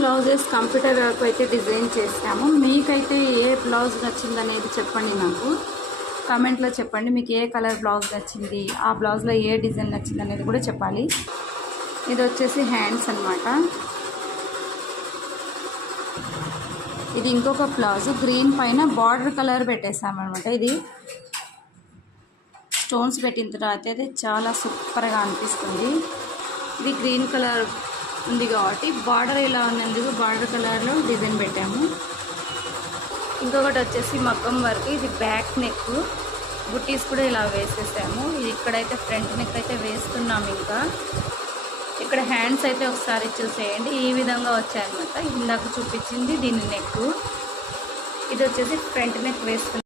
Blouses computer work అయితే design చేస్తాము. మీకైతే ఏ బ్లౌజ్ నచ్చిందనేది చెప్పండి, నాకు కామెంట్లో చెప్పండి. మీకు ఏ కలర్ బ్లౌజ్ నచ్చింది, ఆ బ్లౌజ్లో ఏ డిజైన్ నచ్చింది అనేది కూడా చెప్పాలి. ఇది వచ్చేసి హ్యాండ్స్ అన్నమాట. ఇది ఇంకొక బ్లౌజ్ గ్రీన్ పైన బార్డర్ కలర్ పెట్టేసామన్నమాట. ఇది స్టోన్స్ పెట్టిన తర్వాత అయితే చాలా సూపర్గా అనిపిస్తుంది. ఇది గ్రీన్ కలర్ ఉంది కాబట్టి బార్డర్ ఇలా ఉన్నందుకు బార్డర్ కలర్లో డిజైన్ పెట్టాము. ఇంకొకటి వచ్చేసి మగ్గం వర్క్. ఇది బ్యాక్ నెక్, బుట్టీస్ కూడా ఇలా వేసేసాము. ఇది ఇక్కడైతే ఫ్రంట్ నెక్ అయితే వేస్తున్నాము. ఇంకా ఇక్కడ హ్యాండ్స్ అయితే ఒకసారి చూసేయండి, ఈ విధంగా వచ్చాయన్నమాట. ఇందాక చూపించింది దీని నెక్, ఇది వచ్చేసి ఫ్రంట్ నెక్ వేస్తున్నాం.